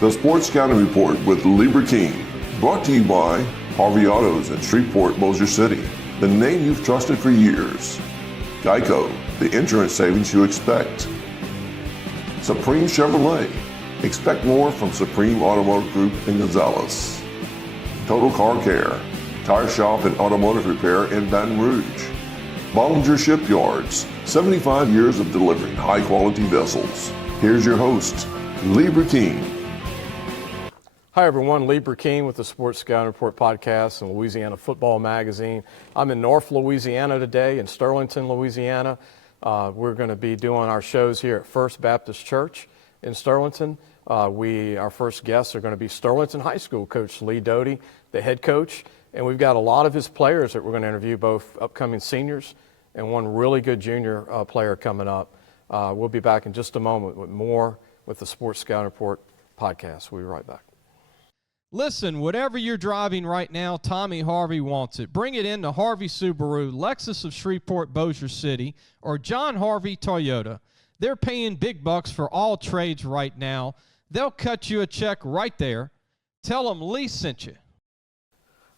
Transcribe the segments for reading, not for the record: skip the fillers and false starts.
The Sports Scouting Report with Lee King, brought to you by Harvey Autos in Shreveport, Bossier City, the name you've trusted for years. Geico, the insurance savings you expect. Supreme Chevrolet, expect more from Supreme Automotive Group in Gonzales. Total Car Care, tire shop and automotive repair in Baton Rouge. Bollinger Shipyards, 75 years of delivering high-quality vessels. Here's your host, Lee King. Hi everyone, Lee King with the Sports Scouting Report podcast and Louisiana Football Magazine. I'm in North Louisiana today, in Sterlington, Louisiana. We're going to be doing our shows here at First Baptist Church in Sterlington. Our first guests are going to be Sterlington High School coach Lee Dodie, the head coach, and we've got a lot of his players that we're going to interview, both upcoming seniors and one really good junior player coming up. We'll be back in just a moment with more with the Sports Scouting Report podcast. We'll be right back. Listen, whatever you're driving right now, Tommy Harvey wants it. Bring it in to Harvey Subaru, Lexus of Shreveport, Bossier City, or John Harvey Toyota. They're paying big bucks for all trades right now. They'll cut you a check right there. Tell them Lee sent you.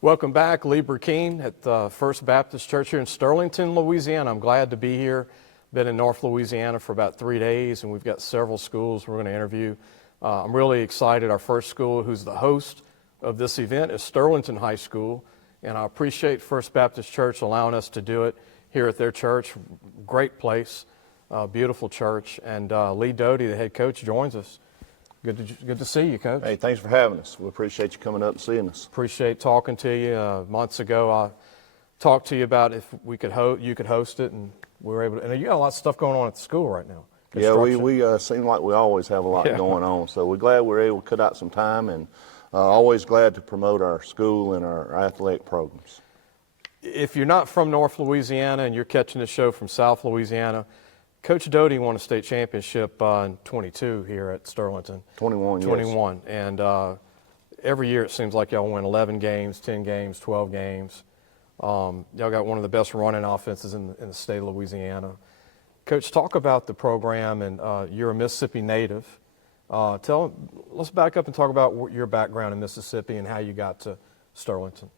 Welcome back, Lee King at First Baptist Church here in Sterlington, Louisiana. I'm glad to be here. Been in North Louisiana for about 3 days, and we've got several schools we're going to interview. I'm really excited. Our first school, who's the host of this event, is Sterlington High School, and I appreciate First Baptist Church allowing us to do it here at their church. Great place, beautiful church, and Lee Dodie, the head coach, joins us. Good to see you, Coach. Hey, thanks for having us. We appreciate you coming up and seeing us. Appreciate talking to you. Months ago, I talked to you about if we could you could host it, and we were able to. And you got a lot of stuff going on at the school right now. Yeah, we seem like we always have a lot going on. So we're glad we're able to cut out some time, and always glad to promote our school and our athletic programs. If you're not from North Louisiana and you're catching the show from South Louisiana, Coach Doty won a state championship in 22 here at Sterlington. 21, yes. And every year it seems like y'all win 11 games, 10 games, 12 games. Y'all got one of the best running offenses in the state of Louisiana. Coach, talk about the program, and you're a Mississippi native. Let's back up and talk about your background in Mississippi and how you got to Sterlington.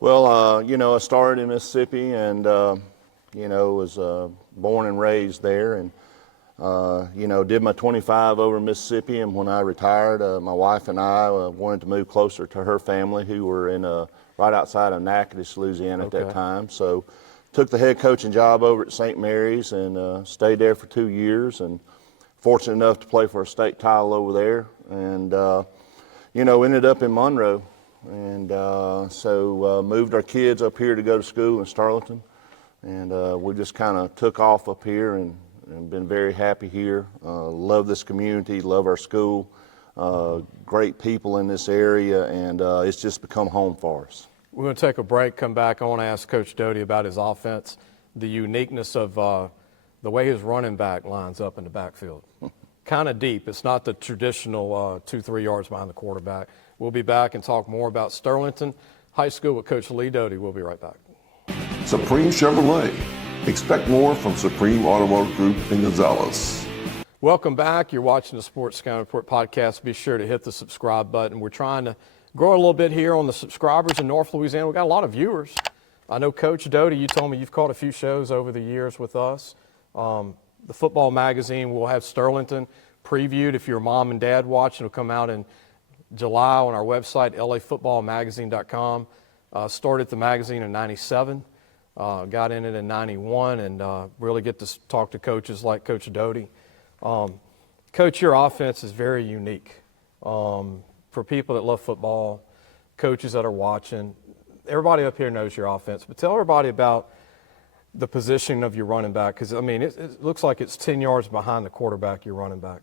Well, I started in Mississippi and, was born and raised there, and, did my 25 over in Mississippi. And when I retired, my wife and I wanted to move closer to her family, who were in right outside of Natchitoches, Louisiana at that time. So took the head coaching job over at St. Mary's and stayed there for 2 years, and fortunate enough to play for a state title over there, and ended up in Monroe, and so moved our kids up here to go to school in Sterlington, and we just kind of took off up here and been very happy here. Love this community, love our school, great people in this area, and it's just become home for us. We're going to take a break, come back. I want to ask Coach Doty about his offense, the uniqueness of the way his running back lines up in the backfield. Kind of deep. It's not the traditional 2-3 yards behind the quarterback. We'll be back and talk more about Sterlington High School with Coach Lee Dodie. We'll be right back. Supreme Chevrolet, expect more from Supreme Automotive Group in Gonzales. Welcome back. You're watching the Sports Scouting Report podcast. Be sure to hit the subscribe button. We're trying to grow a little bit here on the subscribers in North Louisiana. We've got a lot of viewers. I know, Coach Doty, you told me you've caught a few shows over the years with us. The football magazine will have Sterlington previewed. If your mom and dad watching, it'll come out in July on our website, lafootballmagazine.com. Started the magazine in 97, got in it in 91, and really get to talk to coaches like Coach Doty. Coach, your offense is very unique. For people that love football, coaches that are watching, everybody up here knows your offense, but tell everybody about the position of your running back, because, it looks like it's 10 yards behind the quarterback, your running back.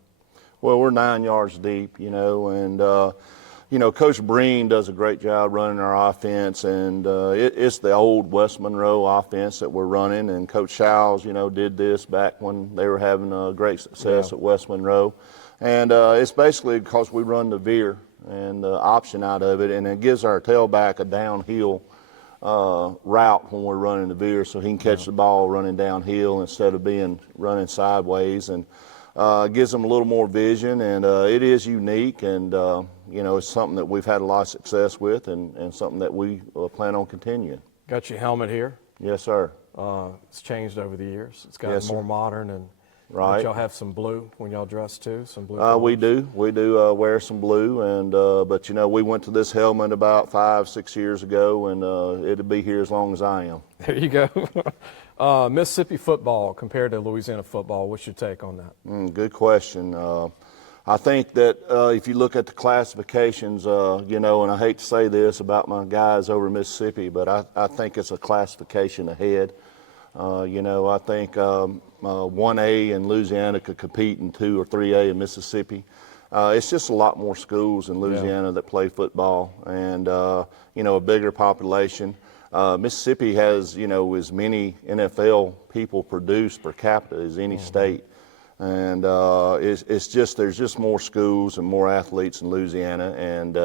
Well, we're 9 yards deep, and, Coach Breen does a great job running our offense, and it's the old West Monroe offense that we're running, and Coach Showles, did this back when they were having great success at West Monroe. And it's basically because we run the veer and the option out of it, and it gives our tailback a downhill route when we're running the veer, so he can catch the ball running downhill instead of running sideways. And gives them a little more vision, and it is unique, and it's something that we've had a lot of success with, and something that we plan on continuing. Got your helmet here. Yes, sir. It's changed over the years. It's gotten more modern, and right. Y'all have some blue when y'all dress too. Some blue. We do wear some blue, and but we went to this helmet about 5-6 years ago, and it'll be here as long as I am. There you go. Mississippi football compared to Louisiana football. What's your take on that? Good question. I think that if you look at the classifications, and I hate to say this about my guys over in Mississippi, but I think it's a classification ahead. I think 1A in Louisiana could compete in 2 or 3A in Mississippi. It's just a lot more schools in Louisiana that play football, and a bigger population. Mississippi has as many NFL people produced per capita as any state. And it's just there's just more schools and more athletes in Louisiana, and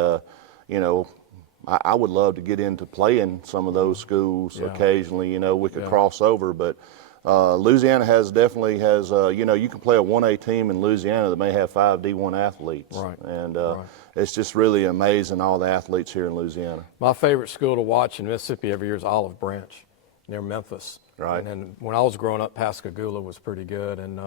I would love to get into playing some of those schools occasionally. We could cross over, but Louisiana definitely has you can play a 1A team in Louisiana that may have 5 D1 athletes, right. And it's just really amazing, all the athletes here in Louisiana. My favorite school to watch in Mississippi every year is Olive Branch near Memphis. Right. And then when I was growing up, Pascagoula was pretty good, and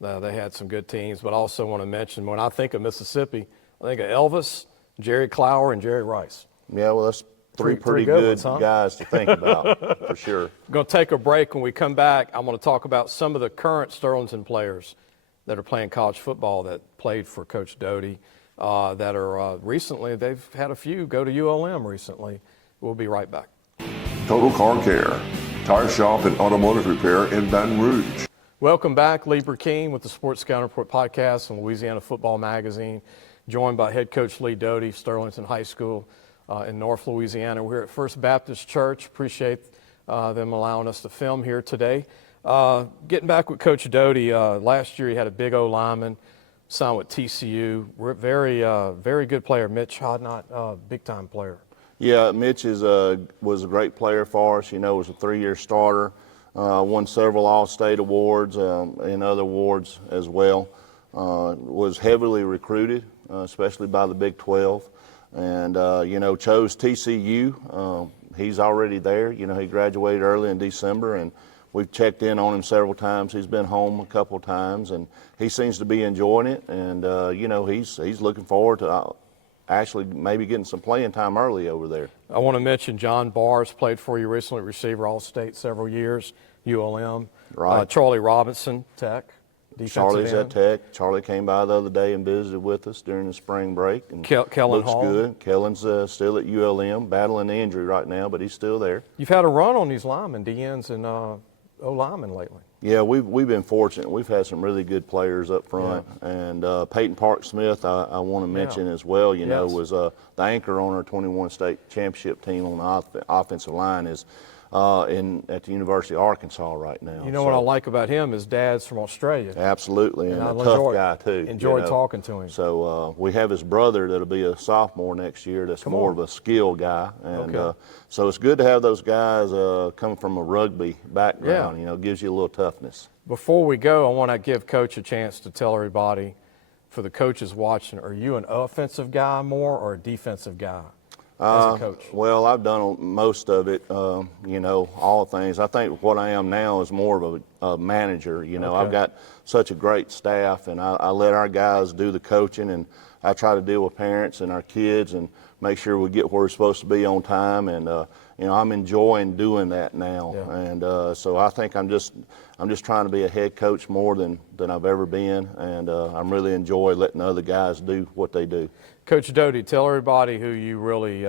they had some good teams. But I also want to mention, when I think of Mississippi, I think of Elvis, Jerry Clower, and Jerry Rice. Yeah, well, that's three pretty good good ones, huh? guys to think about, for sure. We're going to take a break. When we come back, I'm going to talk about some of the current Sterlington players that are playing college football that played for Coach Doty, that are recently, they've had a few go to ULM recently. We'll be right back. Total Car Care, tire shop and automotive repair in Baton Rouge. Welcome back. Lee Burkeen with the Sports Scouting Report podcast and Louisiana Football Magazine, joined by head coach Lee Dodie, Sterlington High School in North Louisiana. We're at First Baptist Church. Appreciate them allowing us to film here today. Getting back with Coach Doty, last year he had a big O lineman, signed with TCU. We're very good player. Mitch Hodnott, big time player. Yeah, Mitch was a great player for us. Was a 3-year starter. Won several All-State awards and other awards as well. Was heavily recruited, especially by the Big 12, and chose TCU. He's already there. He graduated early in December, and we've checked in on him several times. He's been home a couple of times, and he seems to be enjoying it. And he's looking forward to actually maybe getting some playing time early over there. I want to mention John Bars played for you recently, receiver All-State several years, ULM. Right. Charlie Robinson, Tech, defensive Charlie's end. at Tech. Charlie came by the other day and visited with us during the spring break. And Kellen looks Hall. good. Kellen's still at ULM, battling the injury right now, but he's still there. You've had a run on these linemen, DNs and O-linemen lately. Yeah, we've been fortunate. We've had some really good players up front, and Peyton Park-Smith, I want to mention as well. Was the anchor on our 21 state championship team on the offensive line is at the University of Arkansas right now. What I like about him is Dad's from Australia. Absolutely, and a tough guy too. Enjoy talking to him. So we have his brother that'll be a sophomore next year. That's more of a skill guy, and so it's good to have those guys coming from a rugby background. Gives you a little toughness. Before we go, I want to give Coach a chance to tell everybody, for the coaches watching, are you an offensive guy more or a defensive guy? As a coach? Well, I've done most of it, all things. I think what I am now is more of a manager. I've got such a great staff, and I let our guys do the coaching, and I try to deal with parents and our kids and make sure we get where we're supposed to be on time. And I'm enjoying doing that now, and so I think I'm just trying to be a head coach more than I've ever been, and I'm really enjoy letting other guys do what they do. Coach Doty, tell everybody who you really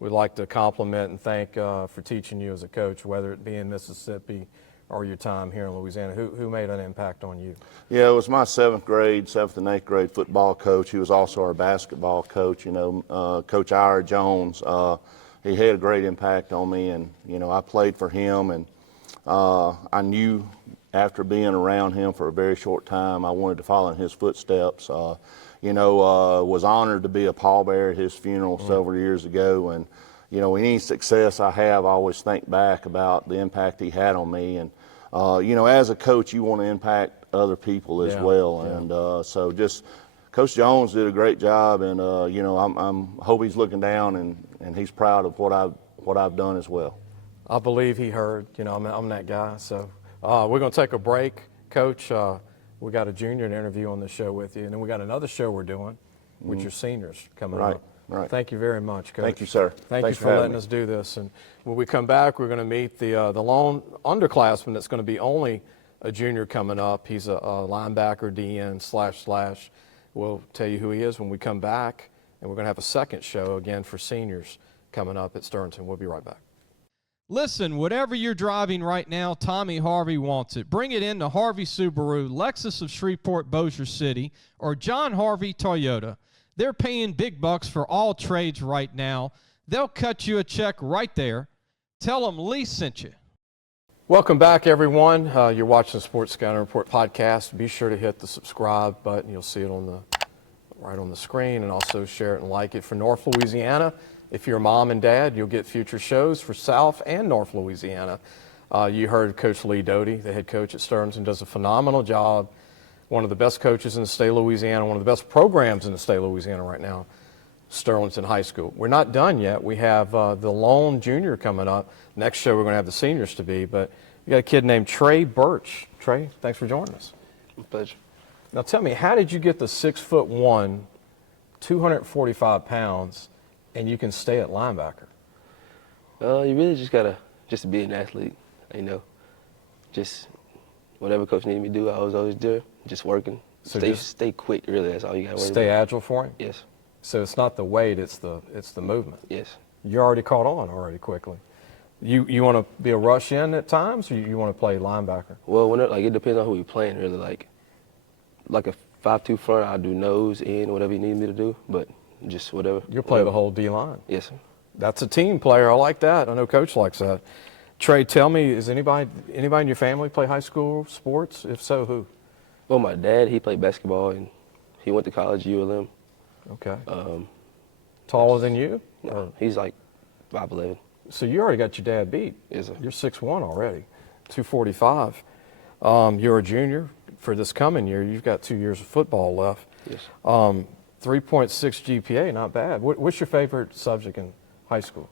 would like to compliment and thank for teaching you as a coach, whether it be in Mississippi or your time here in Louisiana. Who made an impact on you? Yeah, it was my 7th and 8th grade football coach. He was also our basketball coach. Coach Ira Jones. He had a great impact on me, and I played for him, and I knew after being around him for a very short time, I wanted to follow in his footsteps. Was honored to be a pallbearer at his funeral several years ago, and any success I have, I always think back about the impact he had on me. And as a coach, you want to impact other people as Yeah, well. yeah. And so just Coach Jones did a great job, and you know, I'm hope he's looking down and he's proud of what I've done as well. I believe he heard. You know, I'm that guy. So we're going to take a break, Coach. We got a junior interview on the show with you, and then we got another show we're doing with your seniors coming Right, up. right. Thank you very much, Coach. Thank you, sir. Thank Thanks you for for having letting me. us do this. And when we come back, we're going to meet the lone underclassman that's going to be only a junior coming up. He's a linebacker, DN //. We'll tell you who he is when we come back, and we're going to have a second show again for seniors coming up at Sterlington. We'll be right back. Listen, whatever you're driving right now, Tommy Harvey wants it. Bring it in to Harvey Subaru, Lexus of Shreveport, Bossier City, or John Harvey Toyota. They're paying big bucks for all trades right now. They'll cut you a check right there. Tell them Lee sent you. Welcome back, everyone. You're watching the Sports Scouting Report podcast. Be sure to hit the subscribe button. You'll see it right on the screen, and also share it and like it. For North Louisiana, if you're a mom and dad, you'll get future shows for South and North Louisiana. You heard Coach Lee Dodie, the head coach at Sterlington, does a phenomenal job. One of the best coaches in the state of Louisiana, one of the best programs in the state of Louisiana right now, Sterlington High School. We're not done yet. We have the lone junior coming up. Next show we're going to have the seniors to be, but we got a kid named Trey Burch. Trey, thanks for joining us. My pleasure. Now tell me, how did you get the 6'1", 245 pounds, and you can stay at linebacker? You really just gotta to be an athlete, you know. Just whatever coach needed me to do, I was always there, just working. So stay quick, really. That's all you gotta worry Stay about. agile for him? Yes. So it's not the weight, it's the movement. Yes. You're already caught on already quickly. You want to be a rush in at times, or you want to play linebacker? Well, whenever, it depends on who you're playing, really. Like a 5-2 front, I'll do nose, in, whatever you need me to do, but just whatever. You'll play the whole D-line. Yes, sir. That's a team player. I like that. I know Coach likes that. Trey, tell me, is anybody in your family play high school sports? If so, who? Well, my dad, he played basketball, and he went to college, ULM. Okay. Taller than you? No, he's like 5'11". So you already got your dad beat. Yes, sir. You're 6'1" already, 245. You're a junior for this coming year. You've got 2 years of football left. Yes. 3.6 GPA, not bad. What's your favorite subject in high school?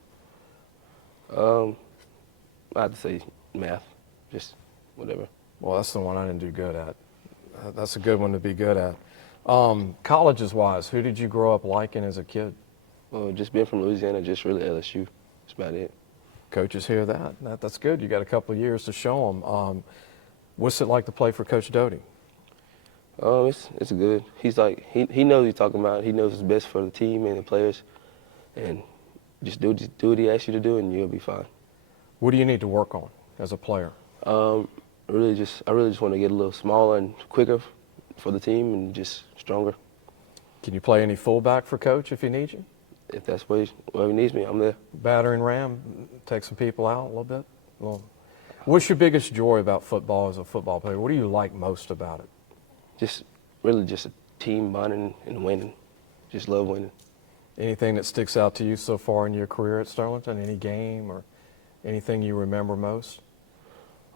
I have to say math, just whatever. Well, that's the one I didn't do good at. That's a good one to be good at. Colleges-wise, who did you grow up liking as a kid? Well, just being from Louisiana, just really LSU. That's about it. Coaches hear that. That's good. You got a couple of years to show them. What's it like to play for Coach Doty? It's good. He's like he knows what he's talking about. He knows what's best for the team and the players, and just do what he asks you to do, and you'll be fine. What do you need to work on as a player? I really just want to get a little smaller and quicker for the team, and just stronger. Can you play any fullback for Coach if he needs you? If that's what he needs me, I'm there. Battering ram, take some people out a little bit. Well, what's your biggest joy about football as a football player? What do you like most about it? Just really just a team bonding and winning. Just love winning. Anything that sticks out to you so far in your career at Sterlington? Any game or anything you remember most?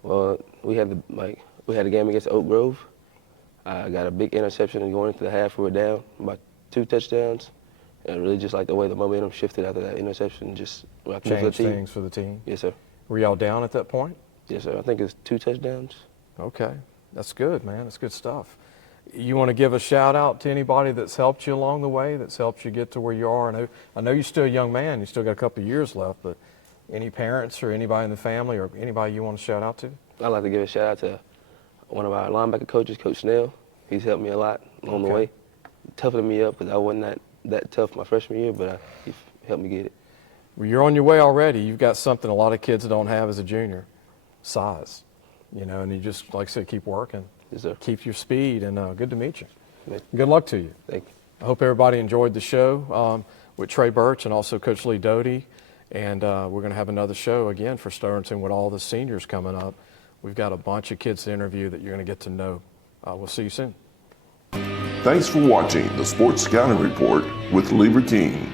Well, we had a game against Oak Grove. I got a big interception, and going into the half, we were down by 2 touchdowns. And I really just like the way the momentum shifted after that interception. Just I threw for the Change team. things for the team? Yes, sir. Were y'all down at that point? Yes, sir. I think it's 2 touchdowns. Okay. That's good, man. That's good stuff. You want to give a shout out to anybody that's helped you along the way, that's helped you get to where you are? I know you're still a young man. You still got a couple of years left, but any parents or anybody in the family or anybody you want to shout out to? I'd like to give a shout out to one of our linebacker coaches, Coach Snell. He's helped me a lot along the way. Toughened me up because I wasn't that tough my freshman year, but he helped me get it. Well, you're on your way already. You've got something a lot of kids don't have as a junior, size. And you just, like I said, keep working. Yes, sir. Keep your speed, and good to meet you. Thank Good luck to you. you. I hope everybody enjoyed the show with Trey Burch and also Coach Lee Dodie. And we're going to have another show again for Sterlington with all the seniors coming up. We've got a bunch of kids to interview that you're going to get to know. We'll see you soon. Thanks for watching the Sports Scouting Report with Lee King.